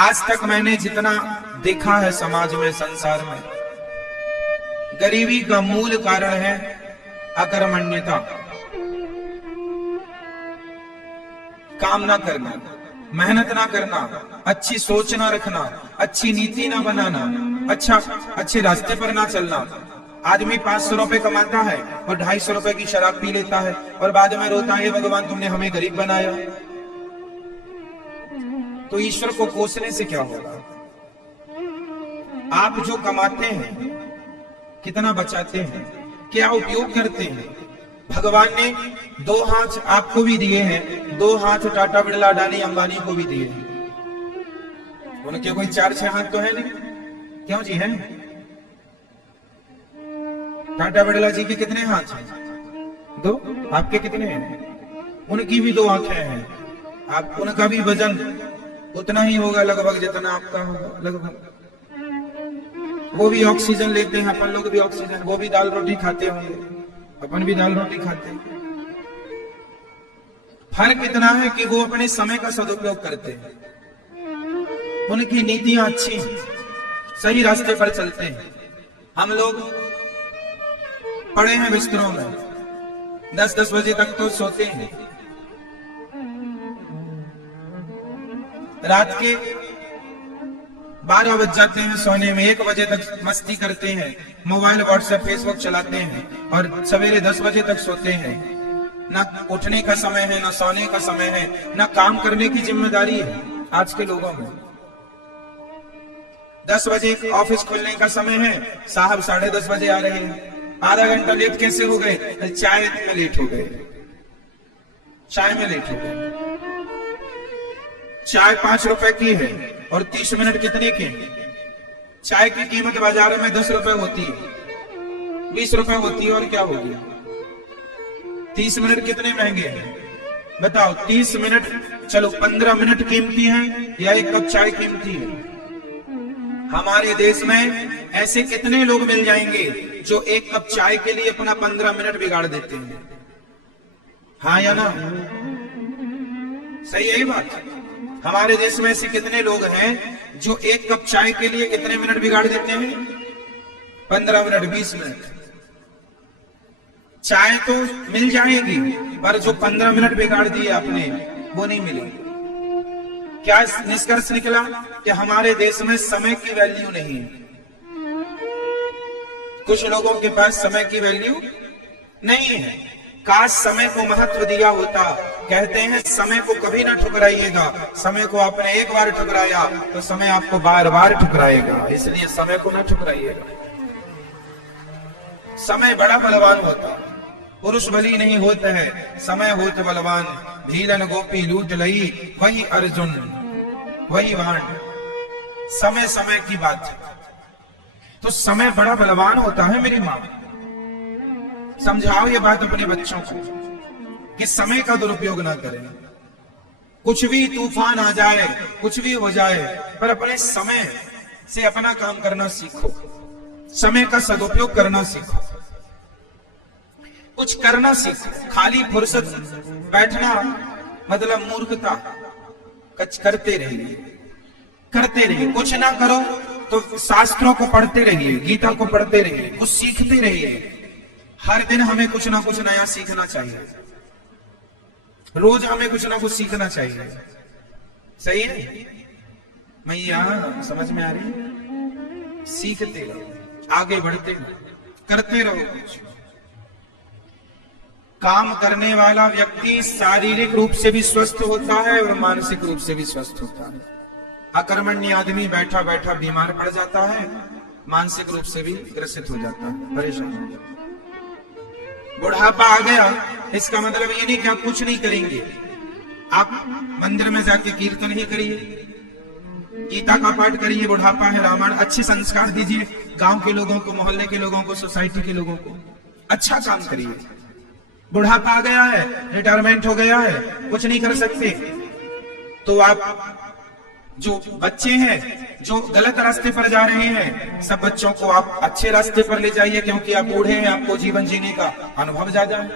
आज तक मैंने जितना देखा है समाज में, संसार में, गरीबी का मूल कारण है अकर्मण्यता, काम ना करना, मेहनत ना करना, अच्छी सोच ना रखना, अच्छी नीति ना बनाना, अच्छे रास्ते पर ना चलना। आदमी 500 रुपए कमाता है और 250 रुपए की शराब पी लेता है और बाद में रोता है, भगवान तुमने हमें गरीब बनाया। तो ईश्वर को कोसने से क्या होगा? आप जो कमाते हैं कितना बचाते हैं, क्या उपयोग करते हैं? भगवान ने 2 हाथ आपको भी दिए हैं, 2 हाथ टाटा बिरला अडानी अंबानी को भी दिए हैं। उनके कोई 4-6 हाथ तो है नहीं, क्यों जी हैं? टाटा बिरला जी के कितने हाथ हैं? 2। आपके कितने हैं? उनकी भी 2 आंखें हैं। आप उनका भी वजन उतना ही होगा लगभग जितना आपका होगा लगभग। वो भी ऑक्सीजन लेते हैं, अपन लोग भी ऑक्सीजन। वो भी दाल रोटी खाते होंगे, अपन भी दाल रोटी खाते हैं। फर्क इतना है कि वो अपने समय का सदुपयोग करते हैं, उनकी नीतियां अच्छी हैं, सही रास्ते पर चलते हैं। हम लोग पड़े हैं बिस्तरों में, 10-10 बजे तक तो सोते हैं, रात के 12 बज जाते हैं सोने में, 1 बजे तक मस्ती करते हैं, मोबाइल व्हाट्सएप फेसबुक चलाते हैं और सवेरे 10 बजे तक सोते हैं। ना उठने का समय है, ना सोने का समय है, ना काम करने की जिम्मेदारी है आज के लोगों में। 10 बजे ऑफिस खुलने का समय है, साहब 10:30 बजे आ रहे हैं। आधा घंटा लेट कैसे हो गए? चाय में लेट हो गए, चाय में लेट हो गए। चाय 5 रुपए की है और 30 मिनट कितने के? चाय की कीमत बाजार में 10 रुपए होती है, 20 रुपए होती है, और क्या होगी? 30 मिनट कितने महंगे हैं बताओ? 30 मिनट, चलो 15 मिनट कीमती है या 1 कप चाय कीमती है? हमारे देश में ऐसे कितने लोग मिल जाएंगे जो 1 कप चाय के लिए अपना 15 मिनट बिगाड़ देते हैं? हाँ या ना? सही है ये बात? हमारे देश में ऐसे कितने लोग हैं जो 1 कप चाय के लिए कितने मिनट बिगाड़ देते हैं? 15 मिनट, 20 मिनट। चाय तो मिल जाएगी, पर जो 15 मिनट बिगाड़ दिए आपने वो नहीं मिलेगी। क्या निष्कर्ष निकला? कि हमारे देश में समय की वैल्यू नहीं है। कुछ लोगों के पास समय की वैल्यू नहीं है। काश समय को महत्व दिया होता। कहते हैं समय को कभी ना ठुकराइएगा, समय को आपने एक बार ठुकराया तो समय आपको बार-बार ठुकराएगा, इसलिए समय को ना ठुकराइएगा। समय बड़ा बलवान होता, पुरुष बली नहीं होता है, समय होत बलवान। भीलन गोपी लूट लई, वही अर्जुन वही वाण। समय समय की बात है, तो समय बड़ा बलवान होता है। मेरी मां, समझाओ ये बात अपने बच्चों को कि समय का दुरुपयोग ना करें। कुछ भी तूफान आ जाए, कुछ भी हो जाए, पर अपने समय से अपना काम करना सीखो, समय का सदुपयोग करना सीखो, कुछ करना सीखो। खाली फुर्सत बैठना मतलब मूर्खता। करते रहिए, करते रहिए। कुछ ना करो तो शास्त्रों को पढ़ते रहिए, गीता को पढ़ते रहिए, कुछ सीखते रहिए। हर दिन हमें कुछ ना कुछ नया सीखना चाहिए, रोज हमें कुछ ना कुछ सीखना चाहिए। सही है मैया? समझ में आ रही है? सीखते रहो, आगे बढ़ते रहो, करते रहो। कुछ काम करने वाला व्यक्ति शारीरिक रूप से भी स्वस्थ होता है और मानसिक रूप से भी स्वस्थ होता है। अकर्मण्य आदमी बैठा बैठा बीमार पड़ जाता है, मानसिक रूप से भी ग्रसित हो जाता है, परेशान हो जाता है। बुढ़ापा आ गया, इसका मतलब ये नहीं कि आप कुछ नहीं करेंगे। आप मंदिर में जाके कीर्तन ही करिए, गीता का पाठ करिए। बुढ़ापा है, रामायण, अच्छे संस्कार दीजिए गांव के लोगों को, मोहल्ले के लोगों को, सोसाइटी के लोगों को। अच्छा काम करिए। बुढ़ापा आ गया है, रिटायरमेंट हो गया है, कुछ नहीं कर सकते, तो आप जो बच्चे हैं जो गलत रास्ते पर जा रहे हैं, सब बच्चों को आप अच्छे रास्ते पर ले जाइए, क्योंकि आप बूढ़े हैं, आपको जीवन जीने का अनुभव ज्यादा है।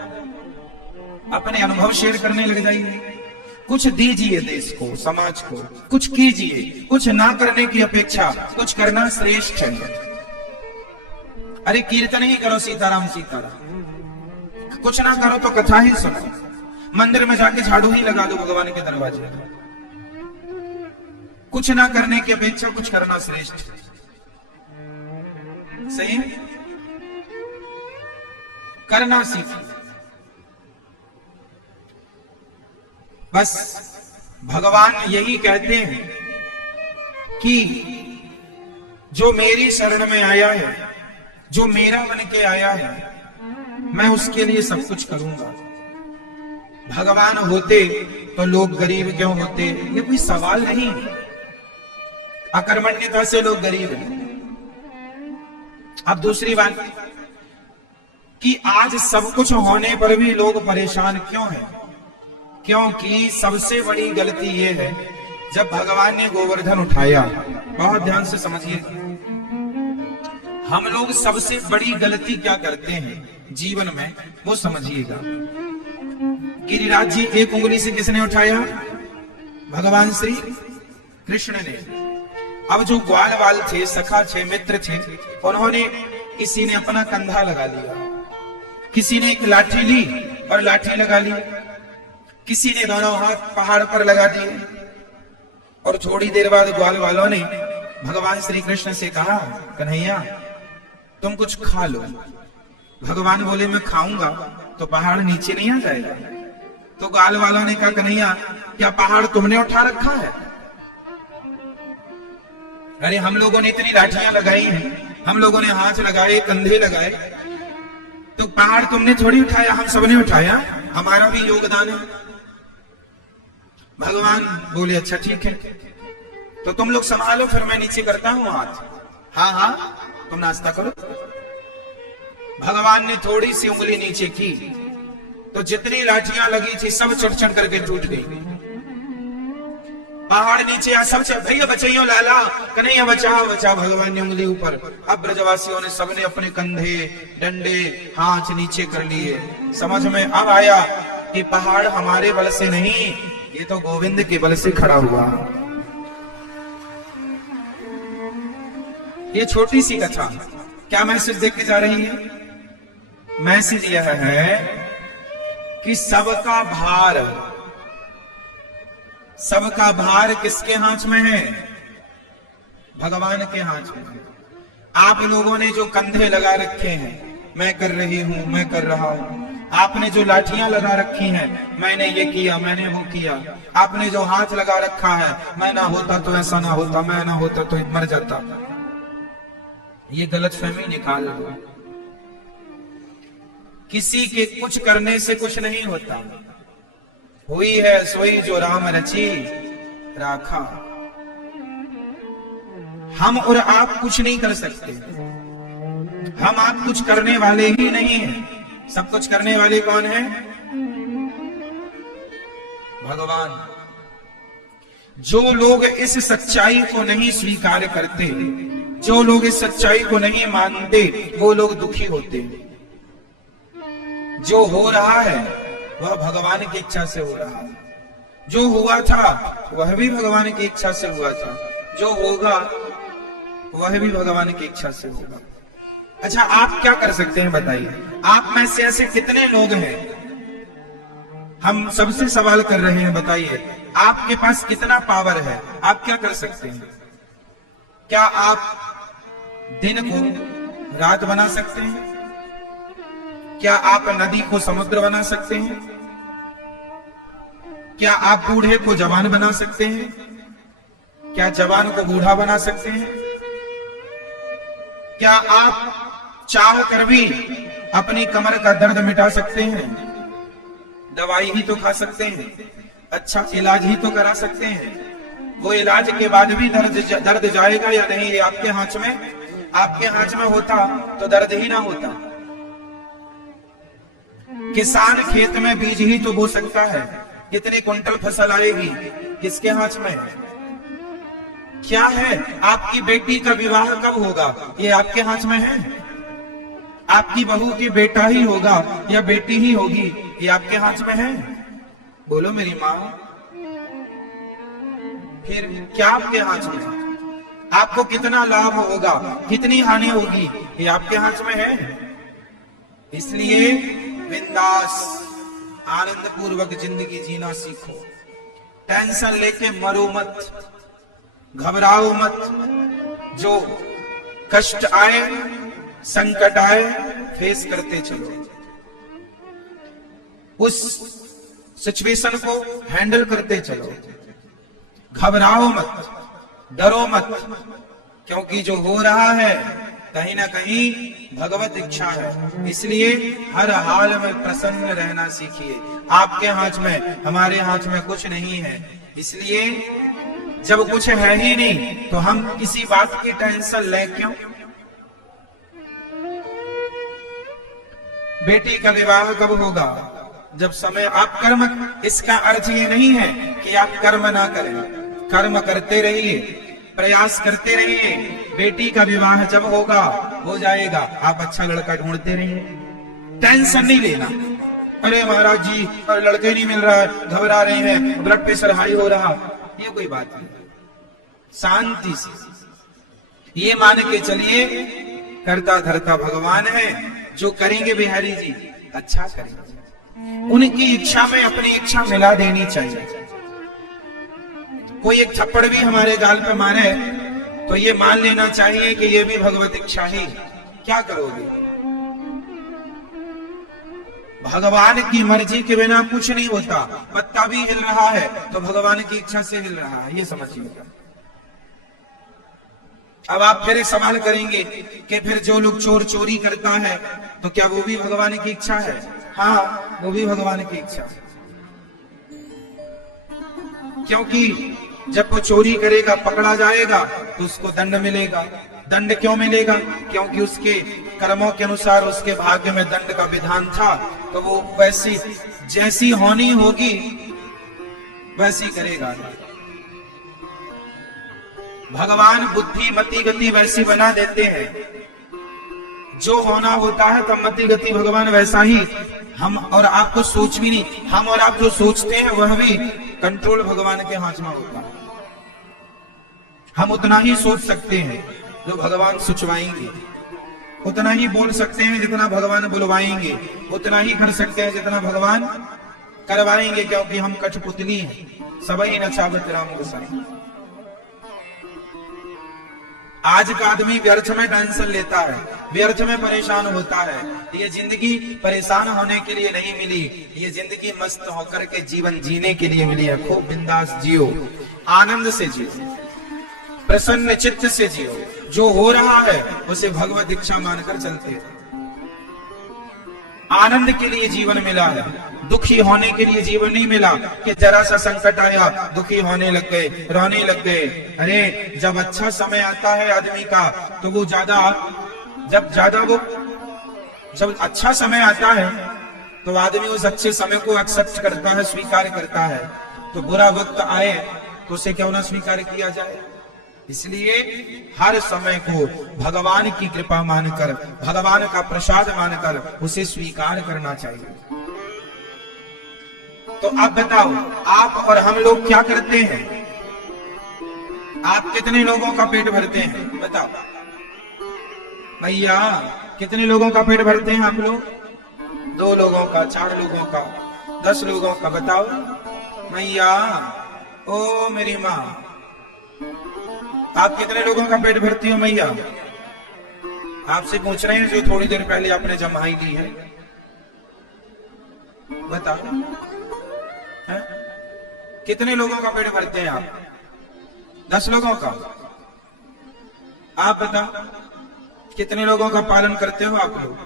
अपने अनुभव शेयर करने लग जाइए। कुछ दीजिए देश को, समाज को, कुछ कीजिए। कुछ ना करने की अपेक्षा कुछ करना श्रेष्ठ है। अरे कीर्तन ही करो सीताराम सीताराम, कुछ ना करो तो कथा ही सुनो, मंदिर में जाके झाड़ू ही लगा दो भगवान के दरवाजे। कुछ ना करने की अपेक्षा कुछ करना श्रेष्ठ है। सही है? करना सीखिए। बस भगवान यही कहते हैं कि जो मेरी शरण में आया है, जो मेरा बन के आया है, मैं उसके लिए सब कुछ करूंगा। भगवान होते तो लोग गरीब क्यों होते, ये कोई सवाल नहीं। अकर्मण्यता से लोग गरीब हैं। अब दूसरी बात कि आज सब कुछ होने पर भी लोग परेशान क्यों हैं? क्योंकि सबसे बड़ी गलती यह है, जब भगवान ने गोवर्धन उठाया, बहुत ध्यान से समझिए, हम लोग सबसे बड़ी गलती क्या करते हैं जीवन में, वो समझिएगा। गिरिराज जी एक उंगली से किसने उठाया? भगवान श्री कृष्ण ने। अब जो ग्वाल वाल थे, सखा थे, मित्र थे, उन्होंने, किसी ने अपना कंधा लगा लिया, किसी ने एक लाठी ली और लाठी लगा ली, किसी ने दोनों हाथ पहाड़ पर लगा दिए। और थोड़ी देर बाद ग्वाल वालों ने भगवान श्री कृष्ण से कहा, कन्हैया तुम कुछ खा लो। भगवान बोले मैं खाऊंगा तो पहाड़ नीचे नहीं आ जाएगा। तो ग्वाल वालों ने कहा, कन्हैया क्या पहाड़ तुमने उठा रखा है? अरे हम लोगों ने इतनी लाठियां लगाई हैं, हम लोगों ने हाथ लगाए, कंधे लगाए, तो पहाड़ तुमने थोड़ी उठाया, हम सबने उठाया, हमारा भी योगदान है। भगवान बोले अच्छा ठीक है, तो तुम लोग संभालो, फिर मैं नीचे करता हूं हाथ। हाँ हाँ तुम नाश्ता करो। भगवान ने थोड़ी सी उंगली नीचे की तो जितनी लाठियां लगी थी सब चढ़ चढ़ करके टूट गई। पहाड़ नीचे आ, सब भैया बचाइयो, लाला कन्हैया बचाओ बचाओ। भगवान ने उंगली ऊपर। अब ब्रजवासियों ने सबने अपने कंधे, डंडे, हाथ नीचे कर लिए। समझ में अब आया कि पहाड़ हमारे बल से नहीं, ये तो गोविंद के बल से खड़ा हुआ। ये छोटी सी कथा क्या मैसेज देख के जा रही है? मैसेज यह है कि सबका भार किसके हाथ में है? भगवान के हाथ में है। आप लोगों ने जो कंधे लगा रखे हैं, मैं कर रही हूं, मैं कर रहा हूं। आपने जो लाठियां लगा रखी हैं, मैंने ये किया, मैंने वो किया। आपने जो हाथ लगा रखा है, मैं ना होता तो ऐसा ना होता, मैं ना होता तो मर जाता। ये गलतफहमी निकाल दो। किसी के कुछ करने से कुछ नहीं होता। हुई है सोई जो राम रची राखा। हम और आप कुछ नहीं कर सकते। हम आप कुछ करने वाले ही नहीं हैं। सब कुछ करने वाले कौन है? भगवान। जो लोग इस सच्चाई को नहीं स्वीकार करते, जो लोग इस सच्चाई को नहीं मानते, वो लोग दुखी होते हैं। जो हो रहा है वह भगवान की इच्छा से हो रहा है। जो हुआ था वह भी भगवान की इच्छा से हुआ था। जो होगा वह भी भगवान की इच्छा से होगा। अच्छा, आप क्या कर सकते हैं बताइए? आप में से ऐसे कितने लोग हैं? हम सबसे सवाल कर रहे हैं, बताइए आपके पास कितना पावर है? आप क्या कर सकते हैं? क्या आप दिन को रात बना सकते हैं? क्या आप नदी को समुद्र बना सकते हैं? क्या आप बूढ़े को जवान बना सकते हैं? क्या जवान को बूढ़ा बना सकते हैं? क्या आप चाह कर भी अपनी कमर का दर्द मिटा सकते हैं? दवाई ही तो खा सकते हैं, अच्छा इलाज ही तो करा सकते हैं। वो इलाज के बाद भी दर्द जाएगा या नहीं, ये आपके हाथ में। आपके हाथ में होता तो दर्द ही ना होता। किसान खेत में बीज ही तो बो सकता है, कितने कुंटल फसल आएगी किसके हाथ में है? क्या है? आपकी बेटी का विवाह कब होगा, ये आपके हाथ में है। आपकी बहू की बेटा ही होगा या बेटी ही होगी, ये आपके हाथ में है। बोलो मेरी माँ, फिर क्या आपके हाथ में है? आपको कितना लाभ होगा, कितनी हानि होगी, ये आपके हाथ में है। इसलिए बिंदास आनंद पूर्वक जिंदगी जीना सीखो। टेंशन लेके मरो मत, घबराओ मत। जो कष्ट आए, संकट आए, फेस करते चलो। उस सिचुएशन को हैंडल करते चलो। घबराओ मत, डरो मत, क्योंकि जो हो रहा है कहीं ना कहीं भगवत इच्छा है। इसलिए हर हाल में प्रसन्न रहना सीखिए। आपके हाथ में, हमारे हाथ में कुछ नहीं है। इसलिए जब कुछ है ही नहीं तो हम किसी बात की टेंशन लें क्यों? बेटी का विवाह कब होगा? जब समय। आप कर्म, इसका अर्थ ये नहीं है कि आप कर्म ना करें, कर्म करते रहिए, प्रयास करते रहिए। बेटी का विवाह जब होगा, हो जाएगा। आप अच्छा लड़का ढूंढते रहिए, टेंशन नहीं लेना। अरे महाराज जी लड़के नहीं मिल रहा है, घबरा रहे हैं, ब्लड प्रेशर हाई हो रहा, ये कोई बात नहीं। शांति से ये मान के चलिए, करता धरता भगवान है, जो करेंगे बिहारी जी अच्छा करेंगे। उनकी इच्छा में अपनी इच्छा मिला देनी चाहिए। कोई एक थप्पड़ भी हमारे गाल पे मारे तो ये मान लेना चाहिए कि ये भी भगवत इच्छा ही। क्या करोगे? भगवान की मर्जी के बिना कुछ नहीं होता। पत्ता भी हिल रहा है तो भगवान की इच्छा से हिल रहा है, ये समझिएगा। अब आप फिर एक सवाल करेंगे कि फिर जो लोग चोरी करता है तो क्या वो भी भगवान की इच्छा है? हाँ, वो भी भगवान की इच्छा है। क्योंकि जब वो चोरी करेगा, पकड़ा जाएगा तो उसको दंड मिलेगा। दंड क्यों मिलेगा? क्योंकि उसके कर्मों के अनुसार उसके भाग्य में दंड का विधान था, तो वो वैसी जैसी होनी होगी वैसी करेगा। भगवान बुद्धि मति गति वैसी बना देते हैं। जो होना होता है तब मति गति भगवान वैसा ही। हम और आपको सोच भी नहीं, हम और आप जो सोचते हैं वह भी कंट्रोल भगवान के हाथ में होता है। हम उतना ही सोच सकते हैं जो भगवान सोचवाएंगे, उतना ही बोल सकते हैं जितना भगवान बुलवाएंगे, उतना ही कर सकते हैं जितना भगवान करवाएंगे, क्योंकि हम कठपुतली हैं। सबई नचावत राम गोसाई। आज का आदमी व्यर्थ में टेंशन लेता है, व्यर्थ में परेशान होता है। ये जिंदगी परेशान होने के लिए नहीं मिली, ये जिंदगी मस्त होकर के जीवन जीने के लिए मिली है। खूब बिंदास जियो, आनंद से जियो, प्रसन्न चित्त से जियो। जो हो रहा है उसे भगवत इच्छा मानकर चलते हैं। आनंद के लिए जीवन मिला है, दुखी होने के लिए जीवन नहीं मिला कि जरा सा संकट आया दुखी होने लग गए, रोने लग गए। अरे जब अच्छा समय आता है आदमी का तो वो जब अच्छा समय आता है तो आदमी उस अच्छे समय को एक्सेप्ट करता है, स्वीकार करता है। तो बुरा वक्त आए तो उसे क्यों ना स्वीकार किया जाए। इसलिए हर समय को भगवान की कृपा मानकर, भगवान का प्रसाद मानकर उसे स्वीकार करना चाहिए। तो आप बताओ, आप और हम लोग क्या करते हैं? आप कितने लोगों का पेट भरते हैं? बताओ भैया, कितने लोगों का पेट भरते हैं आप लोग? 2 लोगों का, 4 लोगों का, 10 लोगों का? बताओ भैया, ओ मेरी माँ, आप कितने लोगों का पेट भरती हो मैया? आपसे पूछ रहे हैं जो थोड़ी देर पहले आपने जमाई दी है। बताओ है? कितने लोगों का पेट भरते हैं आप? 10 लोगों का? आप बताओ कितने लोगों का पालन करते हो आप लोग?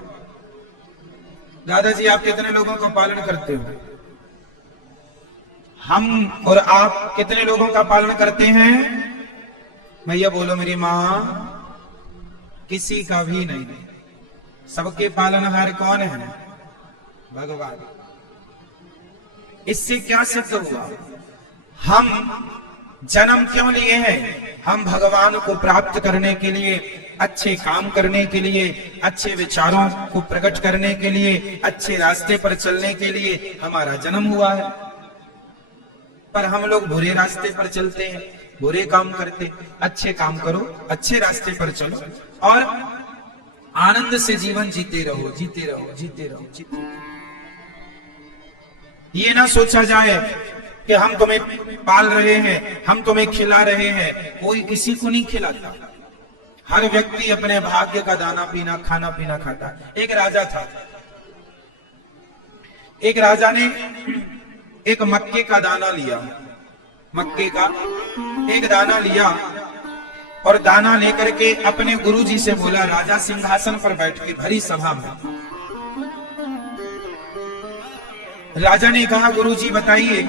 दादाजी आप कितने लोगों का पालन करते हो? हम और आप कितने लोगों का पालन करते हैं? भैया बोलो मेरी माँ। किसी का भी नहीं। सबके पालनहार कौन है? भगवान। इससे क्या सिद्ध हुआ? हम जन्म क्यों लिए हैं? हम भगवान को प्राप्त करने के लिए, अच्छे काम करने के लिए, अच्छे विचारों को प्रकट करने के लिए, अच्छे रास्ते पर चलने के लिए हमारा जन्म हुआ है। पर हम लोग बुरे रास्ते पर चलते हैं, बुरे काम करते, अच्छे काम करो, अच्छे रास्ते पर चलो और आनंद से जीवन जीते रहो, जीते रहो, जीते रहो, जीते रहो। ये ना सोचा जाए कि हम तुम्हें पाल रहे हैं, हम तुम्हें खिला रहे हैं, कोई किसी को नहीं खिलाता। हर व्यक्ति अपने भाग्य का दाना पीना, खाना पीना खाता। एक राजा था, एक राजा ने एक मक्के का दाना लिया, मक्के का एक दाना लिया और दाना लेकर के अपने गुरुजी से बोला, राजा सिंहासन पर बैठ के भरी सभा में। राजा ने कहा, गुरुजी बताइए,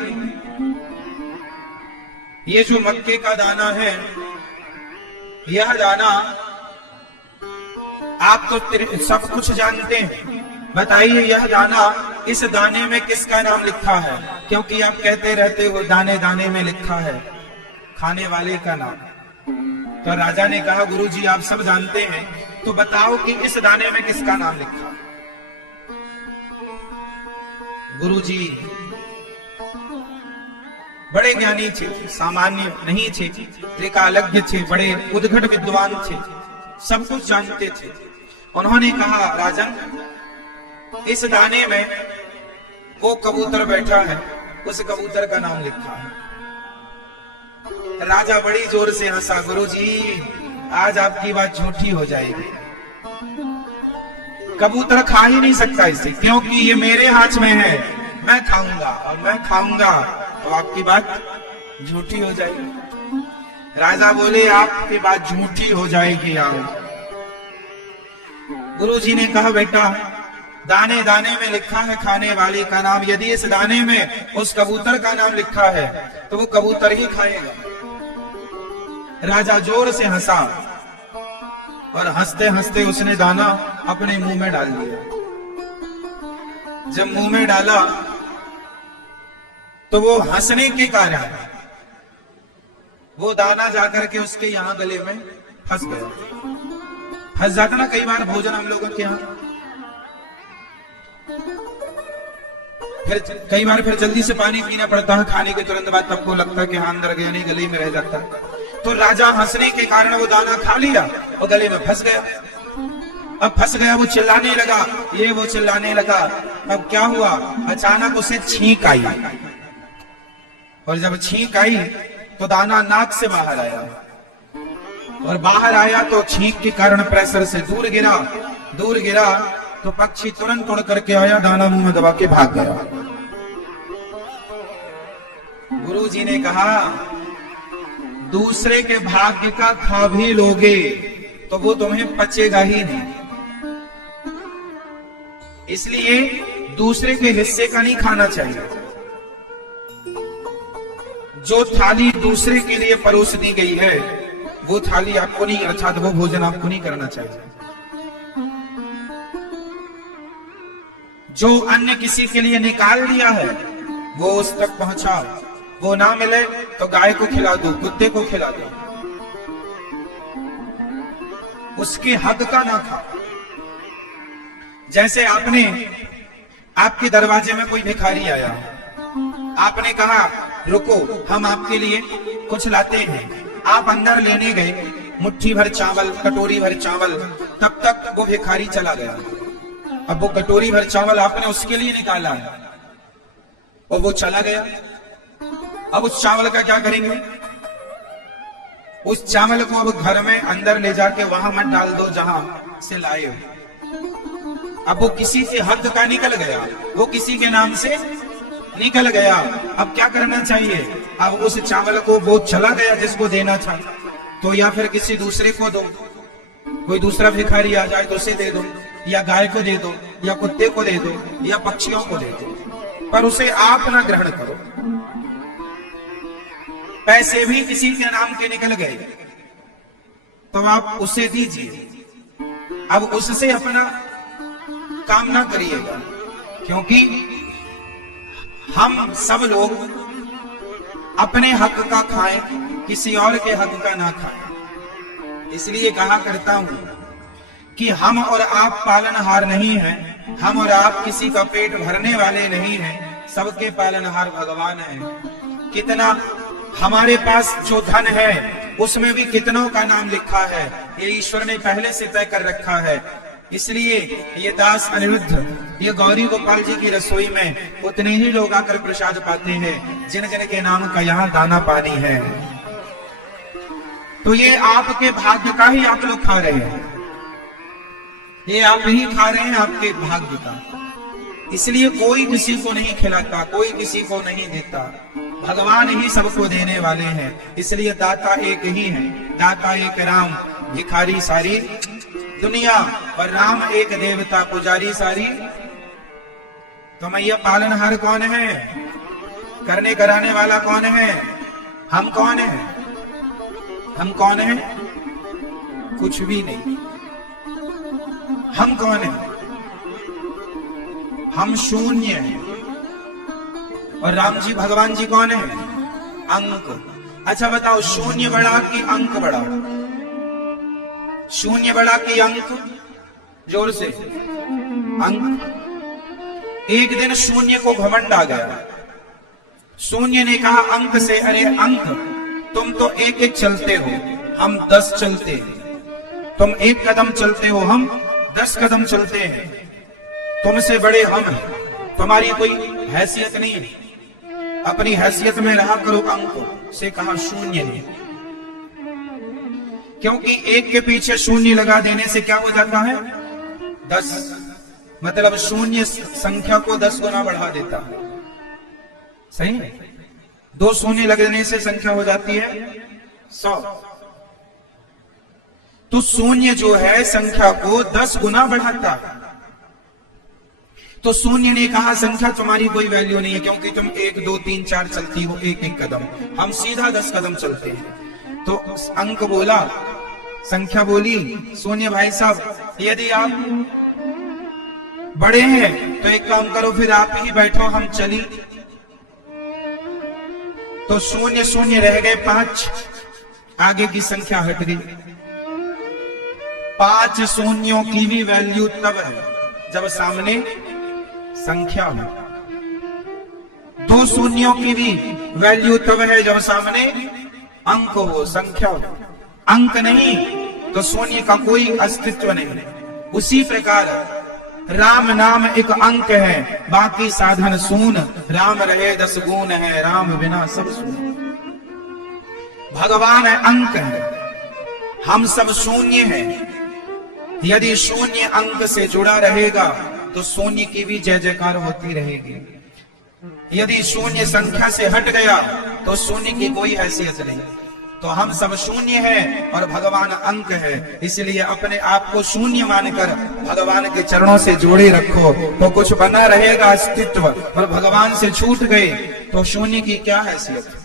ये जो मक्के का दाना है, यह दाना आप तो सब कुछ जानते हैं, बताइए यह दाना, इस दाने में किसका नाम लिखा है? क्योंकि आप कहते रहते हो दाने दाने में लिखा है खाने वाले का नाम। तो राजा ने कहा, गुरुजी आप सब जानते हैं, तो बताओ कि इस दाने में किसका नाम लिखा है? गुरुजी बड़े ज्ञानी थे, सामान्य नहीं थे, त्रिकालज्ञ थे, बड़े उद्घट विद्वान थे, सब कुछ जानते थे। उन्होंने कहा, राजन, इस दाने में वो कबूतर बैठा है, उस कबूतर का नाम लिखा है। राजा बड़ी जोर से हंसा, गुरुजी आज आपकी बात झूठी हो जाएगी, कबूतर खा ही नहीं सकता इसे, क्योंकि ये मेरे हाथ में है, मैं खाऊंगा और मैं खाऊंगा तो आपकी बात झूठी हो जाएगी। राजा बोले, आपकी बात झूठी हो जाएगी। आओ। गुरुजी ने कहा, बेटा दाने दाने में लिखा है खाने वाले का नाम, यदि इस दाने में उस कबूतर का नाम लिखा है तो वो कबूतर ही खाएगा। राजा जोर से हंसा और हंसते हंसते उसने दाना अपने मुंह में डाल दिया। जब मुंह में डाला तो वो हंसने के कारण वो दाना जाकर के उसके यहां गले में फंस गया। फंस जाता ना कई बार भोजन हम लोगों के यहां, फिर कई बार फिर जल्दी से पानी पीना पड़ता है खाने के तुरंत बाद, तब को लगता है कि हाँ अंदर गया नहीं, गले में रह जाता है। तो राजा हंसने के कारण वो दाना खा लिया और गले में फंस गया। अब फंस गया, वो चिल्लाने लगा, ये वो चिल्लाने लगा। अब क्या हुआ, अचानक उसे छींक आई और जब छींक आई तो दाना नाक से बाहर आया और बाहर आया तो छींक के कारण प्रेशर से दूर गिरा तो पक्षी तुरंत उड़ करके आया, दाना मुंह में दबा के भाग गया। गुरुजी ने कहा, दूसरे के भाग्य का खा भी लोगे तो वो तुम्हें पचेगा ही नहीं, इसलिए दूसरे के हिस्से का नहीं खाना चाहिए। जो थाली दूसरे के लिए परोस दी गई है वो थाली आपको नहीं, अर्थात वो भोजन आपको नहीं करना चाहिए। जो अन्न किसी के लिए निकाल दिया है वो उस तक पहुंचा, वो ना मिले तो गाय को खिला दो, कुत्ते को खिला दो, उसके हक का ना खा। जैसे आपके दरवाजे में कोई भिखारी आया, आपने कहा रुको हम आपके लिए कुछ लाते हैं, आप अंदर लेने गए मुट्ठी भर चावल, कटोरी भर चावल, तब तक वो भिखारी चला गया। अब वो कटोरी भर चावल आपने उसके लिए निकाला है और वो चला गया। अब उस चावल का क्या करेंगे? उस चावल को अब घर में अंदर ले जाके वहां मत डाल दो जहां से लाए हो। अब वो किसी के हक का निकल गया, वो किसी के नाम से निकल गया। अब क्या करना चाहिए? अब उस चावल को वो चला गया जिसको देना था, तो या फिर किसी दूसरे को दो, कोई दूसरा भिखारी आ जाए तो उसे दे दो, या गाय को दे दो, या कुत्ते को दे दो, या पक्षियों को दे दो, पर उसे आप ना ग्रहण करो। पैसे भी किसी के नाम के निकल गए तो आप उसे दीजिए, अब उससे अपना काम ना करिएगा, क्योंकि हम सब लोग अपने हक का खाएं, किसी और के हक का ना खाएं। इसलिए कहा करता हूं कि हम और आप पालनहार नहीं हैं, हम और आप किसी का पेट भरने वाले नहीं हैं, सबके पालनहार भगवान हैं। कितना हमारे पास जो धन है उसमें भी कितनों का नाम लिखा है, ये ईश्वर ने पहले से तय कर रखा है। इसलिए ये दास अनिरुद्ध, ये गौरी गोपाल जी की रसोई में उतने ही लोग आकर प्रसाद पाते हैं जिन जिन के नाम का यहाँ दाना पानी है। तो ये आपके भाग्य का ही आप लोग खा रहे हैं, ये आप ही खा रहे हैं आपके भाग्य का। इसलिए कोई किसी को नहीं खिलाता, कोई किसी को नहीं देता, भगवान ही सबको देने वाले हैं। इसलिए दाता एक ही है, दाता एक राम, भिखारी सारी दुनिया, और राम एक देवता, पुजारी सारी। तो मैया पालनहार कौन है, करने कराने वाला कौन है, हम कौन है, हम कौन है, कुछ भी नहीं। हम कौन है, हम शून्य हैं। और राम जी भगवान जी कौन है, अंक। अच्छा बताओ, शून्य बड़ा कि अंक बड़ा, शून्य बड़ा कि अंक, जोर से, अंक। एक दिन शून्य को घमंड आ गया, शून्य ने कहा अंक से, अरे अंक तुम तो एक एक चलते हो, हम 10 चलते हैं, तुम 1 कदम चलते हो, हम 10 कदम चलते हैं, तुमसे बड़े हम हैं, तुम्हारी कोई हैसियत नहीं है, अपनी हैसियत में रहा करो। अंक से कहा शून्य ने, क्योंकि 1 के पीछे शून्य लगा देने से क्या हो जाता है, 10, मतलब शून्य संख्या को 10 गुना बढ़ा देता है। सही है, 2 शून्य लगने से संख्या हो जाती है 100। तो शून्य जो है संख्या को 10 गुना बढ़ाता है। तो शून्य ने कहा संख्या तुम्हारी कोई वैल्यू नहीं है, क्योंकि तुम 1 2 3 4 चलती हो, 1 कदम, हम सीधा 10 कदम चलते हैं। तो अंक बोला, संख्या बोली, शून्य भाई साहब यदि आप बड़े हैं तो एक काम करो, फिर आप ही बैठो, हम चली। तो शून्य शून्य रह गए 5, आगे की संख्या हट गई। 5 शून्यों की भी वैल्यू तब है जब सामने संख्या हो, 2 शून्यों की भी वैल्यू तब है जब सामने अंक हो, संख्या हो। अंक नहीं तो शून्य का कोई अस्तित्व नहीं। उसी प्रकार राम नाम एक अंक है, बाकी साधन शून, राम रहे 10 गुण है, राम बिना सब शून। भगवान है अंक है, हम सब शून्य हैं। यदि शून्य अंक से जुड़ा रहेगा तो शून्य की भी जय जयकार होती रहेगी। यदि शून्य संख्या से हट गया तो शून्य की कोई हैसियत नहीं। तो हम सब शून्य हैं और भगवान अंक है, इसलिए अपने आप को शून्य मानकर भगवान के चरणों से जोड़े रखो तो कुछ बना रहेगा अस्तित्व। और भगवान से छूट गए तो शून्य की क्या हैसियत।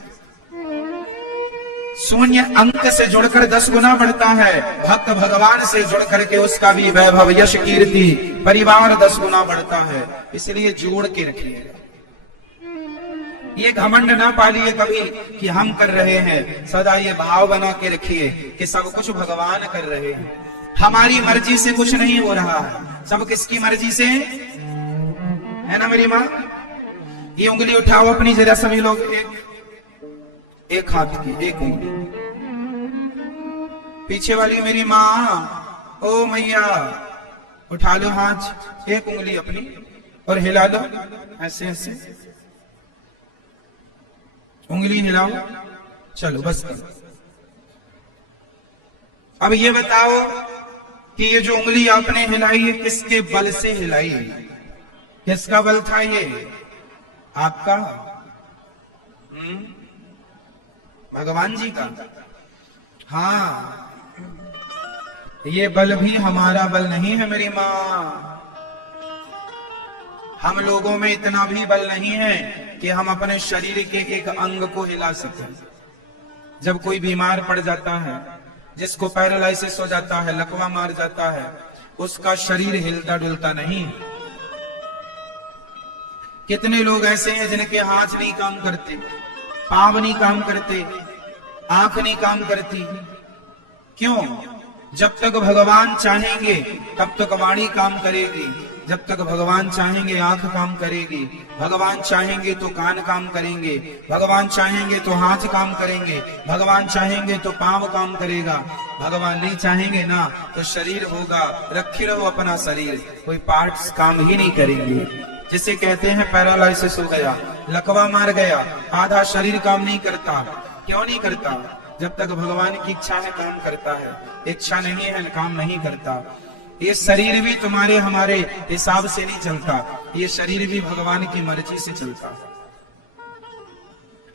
शून्य अंक से जुड़कर 10 गुना बढ़ता है, भक्त भगवान से जुड़ करके उसका भी वैभव यश कीर्ति परिवार 10 गुना बढ़ता है। इसलिए जोड़ के रखिएगा, ये घमंड ना पालिए कभी कि हम कर रहे हैं, सदा ये भाव बना के रखिए कि सब कुछ भगवान कर रहे हैं। हमारी मर्जी से कुछ नहीं हो रहा है, सब किसकी मर्जी से है ना मेरी माँ। ये उंगली उठाओ अपनी जरा, सभी लोग एक हाथ की एक उंगली, पीछे वाली मेरी माँ, ओ मैया उठा लो हाथ, एक उंगली अपनी और हिला लो, ऐसे ऐसे उंगली हिलाओ, चलो बस। अब ये बताओ कि ये जो उंगली आपने हिलाई है किसके बल से हिलाई है, किसका बल था ये, आपका, भगवान जी का। हाँ, ये बल भी हमारा बल नहीं है मेरी माँ। हम लोगों में इतना भी बल नहीं है कि हम अपने शरीर के एक अंग को हिला सकें। जब कोई बीमार पड़ जाता है, जिसको पैरालाइसिस हो जाता है, लकवा मार जाता है, उसका शरीर हिलता डुलता नहीं। कितने लोग ऐसे हैं जिनके हाथ नहीं काम करते, पांव नहीं काम करते, आंख नहीं काम करती। क्यों? जब तक भगवान चाहेंगे तब तक वाणी काम करेगी, जब तक भगवान चाहेंगे आंख काम करेगी, भगवान चाहेंगे तो कान काम करेंगे, भगवान चाहेंगे तो हाथ काम करेंगे, भगवान चाहेंगे तो पांव काम करेगा, भगवान नहीं चाहेंगे ना तो शरीर होगा, रखे रहो अपना शरीर, कोई पार्ट्स काम ही नहीं करेंगे। जिसे कहते हैं पैरालाइसिस हो गया, लकवा मार गया, आधा शरीर काम नहीं करता। क्यों नहीं करता? जब तक भगवान की इच्छा है काम करता है, इच्छा नहीं है काम नहीं करता। ये शरीर भी तुम्हारे हमारे हिसाब से नहीं चलता, ये शरीर भी भगवान की मर्जी से चलता है।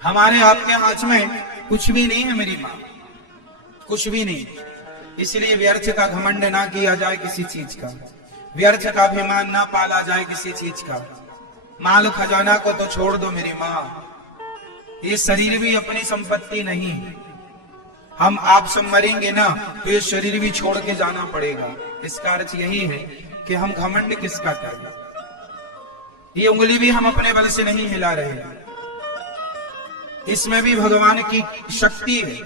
हमारे आपके हाथ में कुछ भी नहीं है मेरी माँ, कुछ भी नहीं। इसलिए व्यर्थ का घमंड ना किया जाए किसी चीज का, व्यर्थ का अभिमान ना पाला जाए किसी चीज का। माल खजाना को तो छोड़ दो मेरी माँ, ये शरीर भी अपनी संपत्ति नहीं। हम आप सब मरेंगे ना तो ये शरीर भी छोड़ के जाना पड़ेगा। इसका अर्थ यही है कि हम घमंड किसका करें। ये उंगली भी हम अपने बल से नहीं हिला रहे हैं, इसमें भी भगवान की शक्ति है।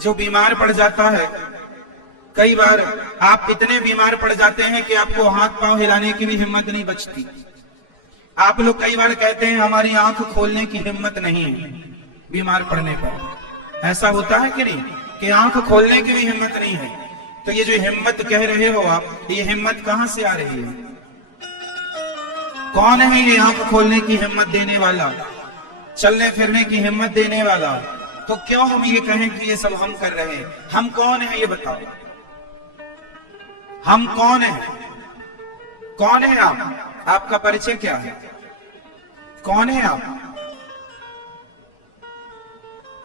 जो बीमार पड़ जाता है, कई बार आप इतने बीमार पड़ जाते हैं कि आपको हाथ पांव हिलाने की भी हिम्मत नहीं बचती। आप लोग कई बार कहते हैं हमारी आंख खोलने की हिम्मत नहीं है बीमार पड़ने पर। ऐसा होता है कि नहीं कि आंख खोलने की भी हिम्मत नहीं है? तो ये जो हिम्मत कह रहे हो आप, ये हिम्मत कहां से आ रही है? कौन है ये आंख खोलने की हिम्मत देने वाला, चलने फिरने की हिम्मत देने वाला? तो क्यों हम ये कहें कि ये सब हम कर रहे हैं? हम कौन है ये बताओ, हम कौन है? कौन है आप? आपका परिचय क्या है? कौन है आप?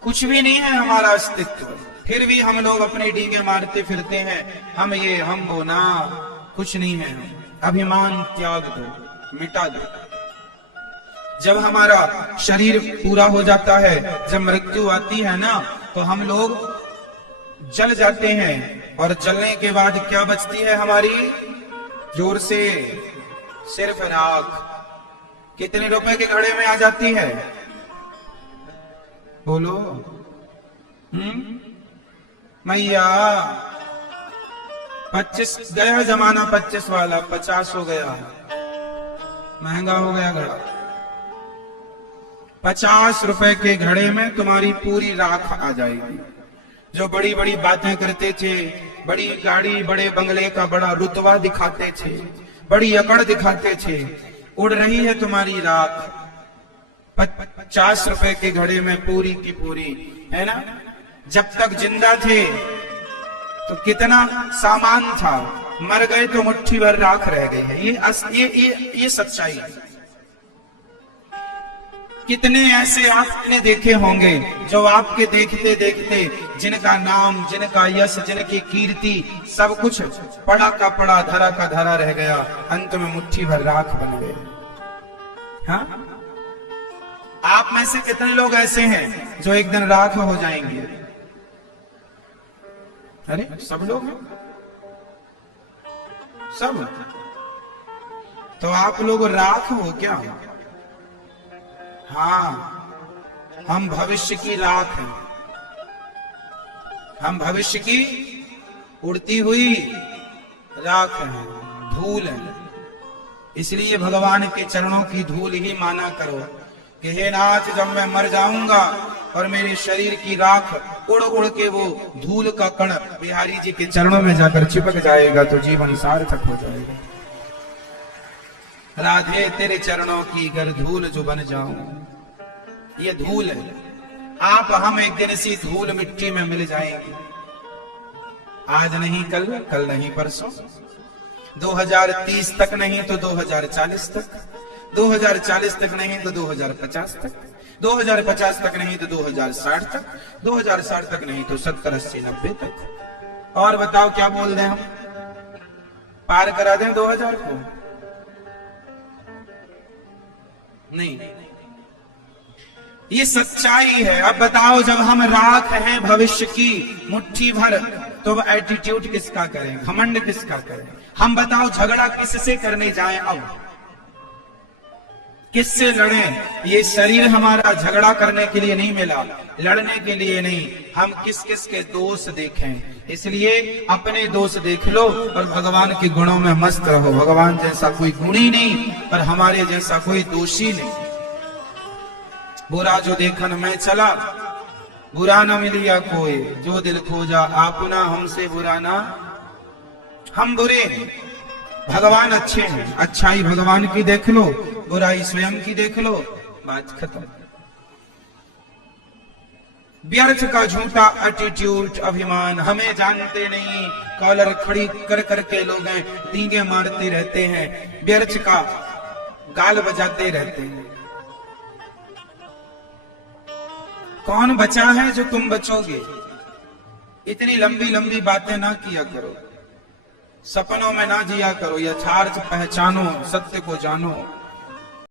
कुछ भी नहीं है हमारा अस्तित्व, फिर भी हम लोग अपने डींगे मारते फिरते हैं, हम ये हम वो ना, कुछ नहीं है। अभिमान त्याग दो, मिटा दो। जब हमारा शरीर पूरा हो जाता है, जब मृत्यु आती है ना, तो हम लोग जल जाते हैं, और जलने के बाद क्या बचती है हमारी? जोर से, सिर्फ राख। कितने रुपए के घड़े में आ जाती है? बोलो। मैया 25 गया जमाना, 25 वाला 50 हो गया, महंगा हो गया घड़ा। 50 रुपए के घड़े में तुम्हारी पूरी राख आ जाएगी। जो बड़ी बड़ी बातें करते थे, बड़ी गाड़ी बड़े बंगले का बड़ा रुतबा दिखाते थे, बड़ी अकड़ दिखाते थे, उड़ रही है तुम्हारी राख। 50 रुपए के घड़े में पूरी की पूरी, है ना? जब तक जिंदा थे तो कितना सामान था, मर गए तो मुट्ठी भर राख रह गई है। ये सच्चाई है। कितने ऐसे आपने देखे होंगे जो आपके देखते देखते जिनका नाम, जिनका यश, जिनकी कीर्ति सब कुछ पड़ा का पड़ा, धरा का धरा रह गया, अंत में मुट्ठी भर राख बन गए। हाँ, आप में से कितने लोग ऐसे हैं जो एक दिन राख हो जाएंगे? अरे सब लोग हैं, सब। तो आप लोग राख हो क्या? हाँ, हम भविष्य की राख हैं, हम भविष्य की उड़ती हुई राख हैं, धूल है। इसलिए भगवान के चरणों की धूल ही माना करो कि हे नाथ, जब मैं मर जाऊंगा और मेरे शरीर की राख उड़ उड़ के वो धूल का कण बिहारी जी के चरणों में जाकर चिपक जाएगा तो जीवन सार्थक हो जाएगा। राधे तेरे चरणों की गर धूल जो बन जाऊं, ये धूल है। आप हम एक दिन इसी धूल मिट्टी में मिल जाएंगे। आज नहीं कल, कल नहीं परसों, 2030 तक नहीं तो 2040 तक, 2040 तक नहीं तो 2050 तक, 2050 तक नहीं तो 2060 तक, 2060 तक नहीं तो 70, 80, 90 तक। और बताओ क्या बोल दें हम? पार करा दें 2000 को? नहीं, ये सच्चाई है। अब बताओ, जब हम राख हैं भविष्य की मुट्ठी भर, तो अब एटीट्यूड किसका करें, घमंड किसका करें? हम बताओ झगड़ा किससे करने जाएं? अब किससे लड़ें? ये शरीर हमारा झगड़ा करने के लिए नहीं मिला, लड़ने के लिए नहीं। हम किस किस के दोष देखें, इसलिए अपने दोष देख लो और भगवान के गुणों में मस्त रहो। भगवान जैसा कोई गुणी नहीं और हमारे जैसा कोई दोषी नहीं। बुरा जो देखन मैं चला, बुरा न मिलिया कोई, जो दिल खोजा आपना, हमसे बुरा ना हम बुरे हैं। भगवान अच्छे हैं, अच्छाई भगवान की देख लो, बुराई स्वयं की देख लो, बात खत्म। व्यर्थ का झूठा एटीट्यूड, अभिमान, हमें जानते नहीं, कॉलर खड़ी कर करके लोग डींगे मारते रहते हैं, व्यर्थ का गाल बजाते रहते हैं। कौन बचा है जो तुम बचोगे? इतनी लंबी लंबी बातें ना किया करो, सपनों में ना जिया करो, यथार्थ पहचानो, सत्य को जानो।